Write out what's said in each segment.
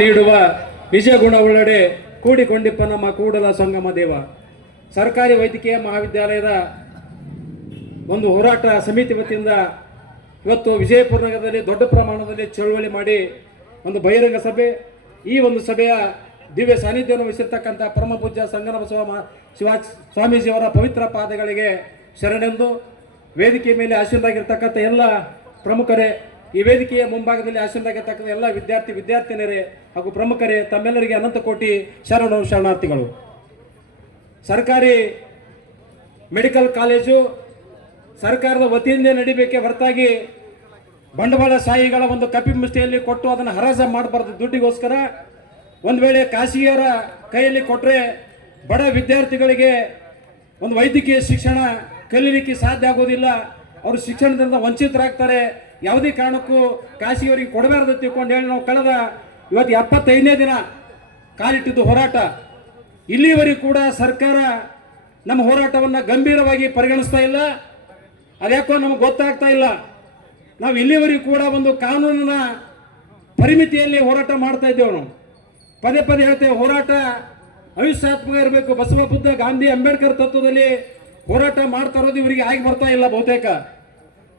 ನೀಡುವ ವಿಜಯ ಗುಣವುಳ್ಳಡೆ ಕೂಡಿಕೊಂಡಿಪ್ಪ ನಮ್ಮ ಕೂಡಲ ಸಂಗಮ ದೇವ. ಸರ್ಕಾರಿ ವೈದ್ಯಕೀಯ ಮಹಾವಿದ್ಯಾಲಯದ ಒಂದು ಹೋರಾಟ ಸಮಿತಿ ವತಿಯಿಂದ ಇವತ್ತು ವಿಜಯಪುರ ನಗರದಲ್ಲಿ ದೊಡ್ಡ ಪ್ರಮಾಣದಲ್ಲಿ ಚಳುವಳಿ ಮಾಡಿ ಒಂದು ಬಹಿರಂಗ ಸಭೆ. ಈ ಒಂದು ಸಭೆಯ ದಿವ್ಯ ಸಾನ್ನಿಧ್ಯವನ್ನು ವಹಿಸಿರ್ತಕ್ಕಂಥ ಪರಮ ಪೂಜ್ಯ ಸಂಗಮ ಶಿವ, ಸ್ವಾಮೀಜಿಯವರ ಪವಿತ್ರ ಪಾದಗಳಿಗೆ ಶರಣೆಂದು ವೇದಿಕೆ ಮೇಲೆ ಆಶೀರ್ವಾಗಿರ್ತಕ್ಕಂಥ ಎಲ್ಲ ಪ್ರಮುಖರೇ ಈ ವೇದಿಕೆಯ ಮುಂಭಾಗದಲ್ಲಿ ಆಸೀನರಾಗಿರ್ತಕ್ಕಂಥ ಎಲ್ಲ ವಿದ್ಯಾರ್ಥಿ, ವಿದ್ಯಾರ್ಥಿನಿಯರೇ ಹಾಗೂ ಪ್ರಮುಖರೇ, ತಮ್ಮೆಲ್ಲರಿಗೆ ಅನಂತ ಕೋಟಿ ಶರಣು ಶರಣಾರ್ಥಿಗಳು. ಸರ್ಕಾರಿ ಮೆಡಿಕಲ್ ಕಾಲೇಜು ಸರ್ಕಾರದ ವತಿಯಿಂದ ನಡಿಬೇಕೆ ಹೊರತಾಗಿ ಬಂಡವಾಳ ಶಾಹಿಗಳ ಒಂದು ಕಪಿ ಮುಷ್ಟಿಯಲ್ಲಿ ಕೊಟ್ಟು ಅದನ್ನು ಹರಾಜ ಮಾಡಬಾರ್ದು ದುಡ್ಡಿಗೋಸ್ಕರ ಒಂದು ವೇಳೆ ಖಾಸಗಿಯವರ ಕೈಯಲ್ಲಿ ಕೊಟ್ಟರೆ ಬಡ ವಿದ್ಯಾರ್ಥಿಗಳಿಗೆ ಒಂದು ವೈದ್ಯಕೀಯ ಶಿಕ್ಷಣ ಕಲೀಲಿಕ್ಕೆ ಸಾಧ್ಯ ಆಗೋದಿಲ್ಲ. ಅವರು ಶಿಕ್ಷಣದಿಂದ ವಂಚಿತರಾಗ್ತಾರೆ. ಯಾವುದೇ ಕಾರಣಕ್ಕೂ ಕಾಶಿಯವರಿಗೆ ಕೊಡಬಾರ್ದು ತಿಳ್ಕೊಂಡು ಹೇಳಿ ನಾವು ಕಳೆದ ಇವತ್ತು ಎಪ್ಪತ್ತೈದನೇ ದಿನ ಕಾಲಿಟ್ಟಿದ್ದು ಹೋರಾಟ. ಇಲ್ಲಿವರೆಗೂ ಕೂಡ ಸರ್ಕಾರ ನಮ್ಮ ಹೋರಾಟವನ್ನು ಗಂಭೀರವಾಗಿ ಪರಿಗಣಿಸ್ತಾ ಇಲ್ಲ. ಅದ್ಯಾಕೋ ನಮಗೆ ಗೊತ್ತಾಗ್ತಾ ಇಲ್ಲ. ನಾವು ಇಲ್ಲಿವರೆಗೂ ಕೂಡ ಒಂದು ಕಾನೂನಿನ ಪರಿಮಿತಿಯಲ್ಲಿ ಹೋರಾಟ ಮಾಡ್ತಾ ಇದ್ದೇವೆ ನಾವು. ಪದೇ ಪದೇ ಹೇಳ್ತೇವೆ, ಹೋರಾಟ ಅಹಿಂಸಾತ್ಮಕ ಇರಬೇಕು. ಬಸವ ಬುದ್ಧ ಗಾಂಧಿ ಅಂಬೇಡ್ಕರ್ ತತ್ವದಲ್ಲಿ ಹೋರಾಟ ಮಾಡ್ತಾ ಇರೋದು ಇವರಿಗೆ ಆಗಿ ಬರ್ತಾ ಇಲ್ಲ ಬಹುತೇಕ.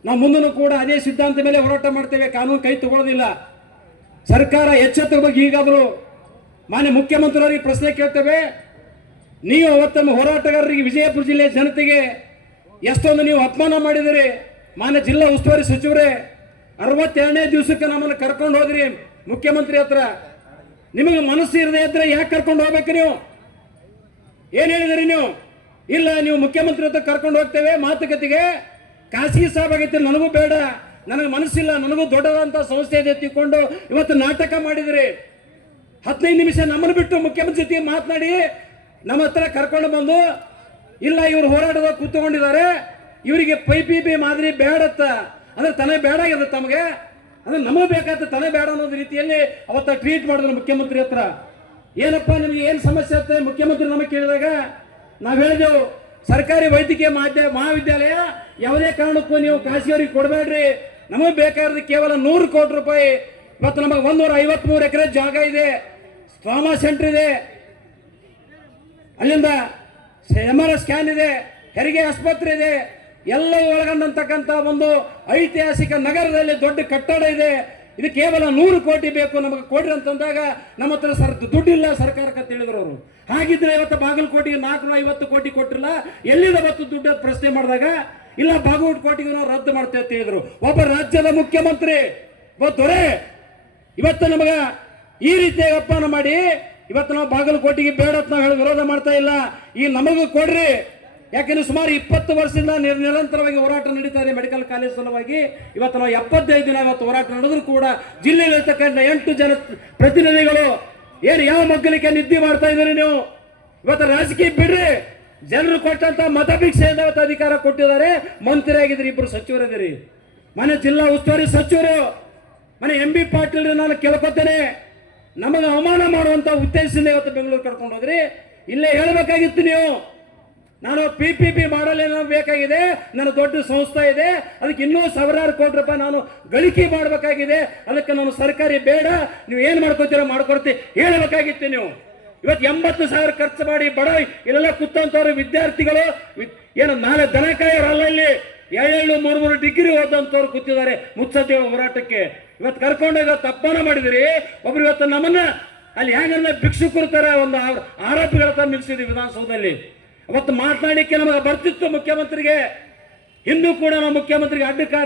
ನಾವು ಮುಂದೂ ಕೂಡ ಅದೇ ಸಿದ್ಧಾಂತ ಮೇಲೆ ಹೋರಾಟ ಮಾಡ್ತೇವೆ. ಕಾನೂನು ಕೈ ತಗೊಳ್ಳೋದಿಲ್ಲ ಸರ್ಕಾರ ಎಚ್ಚೆತ್ತ ಬಗ್ಗೆ ಈಗಾದರೂ ಮಾನ್ಯ ಮುಖ್ಯಮಂತ್ರಿಯವರಿಗೆ ಪ್ರಶ್ನೆ ಕೇಳ್ತೇವೆ. ನೀವು ಅವತ್ತು ನಮ್ಮ ಹೋರಾಟಗಾರರಿಗೆ ವಿಜಯಪುರ ಜಿಲ್ಲೆಯ ಜನತೆಗೆ ಎಷ್ಟೊಂದು ನೀವು ಅಪಮಾನ ಮಾಡಿದಿರಿ ಮಾನ್ಯ ಜಿಲ್ಲಾ ಉಸ್ತುವಾರಿ ಸಚಿವರೇ, ಅರವತ್ತೆರಡನೇ ದಿವಸಕ್ಕೆ ನಮ್ಮನ್ನು ಕರ್ಕೊಂಡು ಹೋದ್ರಿ ಮುಖ್ಯಮಂತ್ರಿ ಹತ್ರ. ನಿಮಗೆ ಮನಸ್ಸು ಇರದೇ ಇದ್ರೆ ಯಾಕೆ ಕರ್ಕೊಂಡು ಹೋಗ್ಬೇಕು ನೀವು? ಏನು ಹೇಳಿದಿರಿ ನೀವು? ಇಲ್ಲ, ನೀವು ಮುಖ್ಯಮಂತ್ರಿ ಹತ್ರ ಕರ್ಕೊಂಡು ಹೋಗ್ತೇವೆ ಮಾತುಕತೆಗೆ. ಖಾಸಗಿ ಸಾಬ್ ಆಗೈತಿ ನನಗೂ ಬೇಡ, ನನಗೆ ಮನಸ್ಸಿಲ್ಲ, ನನಗೂ ದೊಡ್ಡದಂತ ಸಂಸ್ಥೆ ಇದೆ ತಿಳ್ಕೊಂಡು ಇವತ್ತು ನಾಟಕ ಮಾಡಿದಿರಿ. ಹದಿನೈದು ನಿಮಿಷ ನಮ್ಮನ್ನು ಬಿಟ್ಟು ಮುಖ್ಯಮಂತ್ರಿ ಜೊತೆ ಮಾತನಾಡಿ ನಮ್ಮ ಹತ್ರ ಕರ್ಕೊಂಡು ಬಂದು, ಇಲ್ಲ ಇವರು ಹೋರಾಟದ ಕೂತ್ಕೊಂಡಿದ್ದಾರೆ ಇವರಿಗೆ ಪೈ ಪಿ ಮಾದರಿ ಬೇಡತ್ತ. ಅಂದ್ರೆ ತಲೆ ಬೇಡ ಇದೆ ತಮಗೆ. ಅಂದ್ರೆ ನಮಗೆ ಬೇಕಾದ ತಲೆ ಬೇಡ ಅನ್ನೋದು ರೀತಿಯಲ್ಲಿ ಅವತ್ತ ಟ್ರೀಟ್ ಮಾಡಿದ್ರು ಮುಖ್ಯಮಂತ್ರಿ ಹತ್ರ. ಏನಪ್ಪ ನಿಮಗೆ ಏನು ಸಮಸ್ಯೆ ಆಗ್ತದೆ ಮುಖ್ಯಮಂತ್ರಿ ನಮಗೆ ಕೇಳಿದಾಗ ನಾವು ಹೇಳಿದೆವು ಸರ್ಕಾರಿ ವೈದ್ಯಕೀಯ ಮಾಧ್ಯ, ಮಹಾವಿದ್ಯಾಲಯ ಯಾವುದೇ ಕಾರಣಕ್ಕೂ ನೀವು ಖಾಸಗಿಯವರಿಗೆ ಕೊಡಬೇಡ್ರಿ. ನಮಗೆ ಬೇಕಾದ ಕೇವಲ ನೂರು ಕೋಟಿ ರೂಪಾಯಿ ಮತ್ತು ನಮಗೆ ಒಂದೂರ ಐವತ್ಮೂರು ಎಕರೆ ಜಾಗ ಇದೆ. ಟ್ರಾಮಾ ಸೆಂಟರ್ ಇದೆ. ಅಲ್ಲಿಂದ ಎಂ ಆರ್ ಸ್ಕ್ಯಾನ್ ಇದೆ. ಹೆರಿಗೆ ಆಸ್ಪತ್ರೆ ಇದೆ. ಎಲ್ಲ ಒಳಗೊಂಡಂತಕ್ಕಂಥ ಒಂದು ಐತಿಹಾಸಿಕ ನಗರದಲ್ಲಿ ದೊಡ್ಡ ಕಟ್ಟಡ ಇದೆ. ಇದು ಕೇವಲ ನೂರು ಕೋಟಿ ಬೇಕು ನಮಗೆ ಕೊಡ್ರಿ ಅಂತಂದಾಗ ನಮ್ಮ ಹತ್ರ ಸರ್ ದುಡ್ಡಿಲ್ಲ ಸರ್ಕಾರಕ್ಕೆ ಅಂತ ಅವರು. ಹಾಗಿದ್ರೆ ಇವತ್ತು ಬಾಗಲಕೋಟೆಗೆ ನಾಲ್ಕು ಐವತ್ತು ಕೋಟಿ ಕೊಟ್ಟಿಲ್ಲ, ಎಲ್ಲಿದೆ ಬತ್ತು ದುಡ್ಡು ಪ್ರಶ್ನೆ ಮಾಡಿದಾಗ, ಇಲ್ಲ ಬಾಗಲಕೋಟೆಗೆ ನಾವು ರದ್ದು ಮಾಡ್ತೇವೆ ಅಂತ ಹೇಳಿದ್ರು. ಒಬ್ಬ ರಾಜ್ಯದ ಮುಖ್ಯಮಂತ್ರಿ ಗೊತ್ತೋರೆ ಇವತ್ತು ನಮಗ ಈ ರೀತಿಯಾಗಿ ಮಾಡಿ, ಇವತ್ತು ನಾವು ಬಾಗಲಕೋಟೆಗೆ ಬೇಡ ಅಂತ ನಾವು ಹೇಳಿ ವಿರೋಧ ಮಾಡ್ತಾ ಇಲ್ಲ. ಈ ನಮಗೂ ಕೊಡ್ರಿ. ಯಾಕೆಂದ್ರೆ ಸುಮಾರು ಇಪ್ಪತ್ತು ವರ್ಷದಿಂದ ನಿರ್- ನಿರಂತರವಾಗಿ ಹೋರಾಟ ನಡೀತಾ ಇದೆ ಮೆಡಿಕಲ್ ಕಾಲೇಜ್ ಸಲುವಾಗಿ. ಇವತ್ತು ನಾವು ಎಪ್ಪತ್ತೈದು ದಿನ ಇವತ್ತು ಹೋರಾಟ ನಡೆದ್ರು ಕೂಡ ಜಿಲ್ಲೆಯಲ್ಲಿರ್ತಕ್ಕಂಥ ಎಂಟು ಜನ ಪ್ರತಿನಿಧಿಗಳು ಏನು ಯಾವ ಮಗ್ಗಲಿಕ್ಕೆ ನಿದ್ದೆ ಮಾಡ್ತಾ ಇದ್ದೀರಿ ನೀವು? ಇವತ್ತು ರಾಜಕೀಯ ಬಿಡ್ರಿ. ಜನರು ಕೊಟ್ಟಂತ ಮತಭಿಕ್ಷೆಯಿಂದ ಇವತ್ತು ಅಧಿಕಾರ ಕೊಟ್ಟಿದ್ದಾರೆ. ಮಂತ್ರಿ ಆಗಿದ್ರಿ ಇಬ್ಬರು ಸಚಿವರಿದ್ದೀರಿ. ಮನೆ ಜಿಲ್ಲಾ ಉಸ್ತುವಾರಿ ಸಚಿವರು, ಮನೆ ಎಂ ಬಿ ಪಾಟೀಲ್ ನಾನು ಕೇಳ್ಕೊತೇನೆ. ನಮಗೆ ಅವಮಾನ ಮಾಡುವಂತ ಉದ್ದೇಶದಿಂದ ಇವತ್ತು ಬೆಂಗಳೂರು ಕರ್ಕೊಂಡು ಹೋದ್ರಿ. ಇಲ್ಲೇ ಹೇಳಬೇಕಾಗಿತ್ತು ನೀವು. ನಾನು ಪಿ ಪಿ ಪಿ ಮಾಡಲ್ ಏನೋ ಬೇಕಾಗಿದೆ, ನನ್ನ ದೊಡ್ಡ ಸಂಸ್ಥೆ ಇದೆ, ಅದಕ್ಕೆ ಇನ್ನೂ ಸಾವಿರಾರು ಕೋಟಿ ರೂಪಾಯಿ ನಾನು ಗಳಿಕೆ ಮಾಡಬೇಕಾಗಿದೆ, ಅದಕ್ಕೆ ನಾನು ಸರ್ಕಾರಿ ಬೇಡ, ನೀವು ಏನು ಮಾಡ್ಕೋತೀರೋ ಮಾಡ್ಕೊಡ್ತಿ, ಹೇಳಬೇಕಾಗಿತ್ತು ನೀವು. ಇವತ್ತು ಎಂಬತ್ತು ಸಾವಿರ ಖರ್ಚು ಮಾಡಿ ಬಡ, ಇಲ್ಲೆಲ್ಲ ಕೂತಂಥವ್ರು ವಿದ್ಯಾರ್ಥಿಗಳು ಏನು ನಾಳೆ ದನಕಾಯರಲ್ಲ ಇಲ್ಲಿ ಏಳು ಮೂರು ಮೂರು ಡಿಗ್ರಿ ಓದಂತವ್ರು ಕೂತಿದ್ದಾರೆ ಮುತ್ಸದ್ದಿಗಳ ಹೋರಾಟಕ್ಕೆ. ಇವತ್ತು ಕರ್ಕೊಂಡೋಗ ತಪ್ಪನ ಮಾಡಿದಿರಿ, ಒಬ್ರು ಇವತ್ತು ನಮ್ಮನ್ನ ಅಲ್ಲಿ ಹೆಂಗನ್ನ ಭಿಕ್ಷುಕರ ತರ ಒಂದು ಆರೋಪಿಗಳ ತರ ನಿಲ್ಲಿಸಿದ್ವಿ ವಿಧಾನಸೌಧದಲ್ಲಿ. ಅವತ್ತು ಮಾತನಾಡಿಕ್ಕೆ ನಮಗೆ ಬರ್ತಿತ್ತು ಮುಖ್ಯಮಂತ್ರಿಗೆ. ಇಂದು ಕೂಡ ನಮ್ಮ ಮುಖ್ಯಮಂತ್ರಿಗೆ ಅಡ್ಡಕಾರ